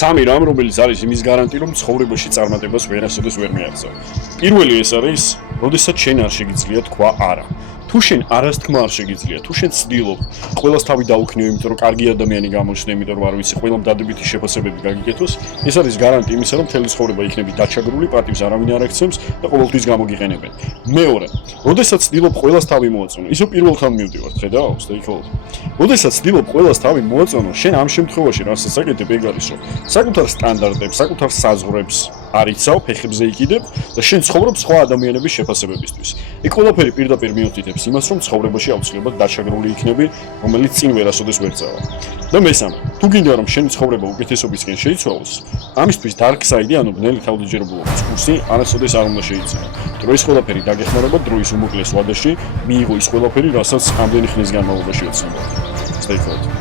სამი რამ, რომელიც არის იმის გარანტი, რომ ცხოვრებაში წარმატებას ვერასოდეს ვერ მიაღწევ. პირველი ეს არის, როდესაც შენ არ შეგიძლია თქვა არა. თუ შენ არას თქმა არ შეგიძლია, თუ შენ ცდილობ, ყველას თავი დაუქნიო, იმიტომ რომ კარგი ადამიანი გამოჩნდე, იმიტომ რომ არ ვიცი, ყველამ დადებითი შეფასებები გაგიკეთოს, ეს არის გარანტი იმისა, რომ მთელი ცხოვრება იქნები დაჩაგრული, პატივს არავინ არ აქცევს და ყოველთვის გამოგიყენებენ. მეორე, როდესაც ცდილობ ყველას თავი მოაწონო, ისო პირველთან მივდივართ, ხედავ, სტეიკჰოლდ. როდესაც ცდილობ ყველას თავი მოაწონო, შენ ამ შემთხვევაში რასაც აკეთებ, ეგ არის, რომ საკუთარ სტანდარტებს, საკუთარ საზღვრებს არიცავ, ფეხებზე იკიდებ და შენ ცხოვრობ სხვა ადამიანების შეფასებებისთვის. ეგ ყველაფერი პირდაპირ მიუთითებს იმას, რომ ცხოვრებაში აუცილებლად დაჩაგრული იქნები, რომელიც წინ ვერასოდეს ვერ წავა. და მესამე, თუ გინდა რომ შენი ცხოვრება უკეთესობისკენ შეიცვალოს, ამისთვის dark side-ი, ანუ ბნელი თავდაჯერებულობის კურსი არასოდეს არ უნდა შეიცვალო. დრო ეს ყველაფერი დაგეხმარება დროის უმოკლეს ვადაში, მიიღო ის ყველაფერი, რასაც ამდენი ხნის განმავლობაში ოცნებოდა. Stay tuned.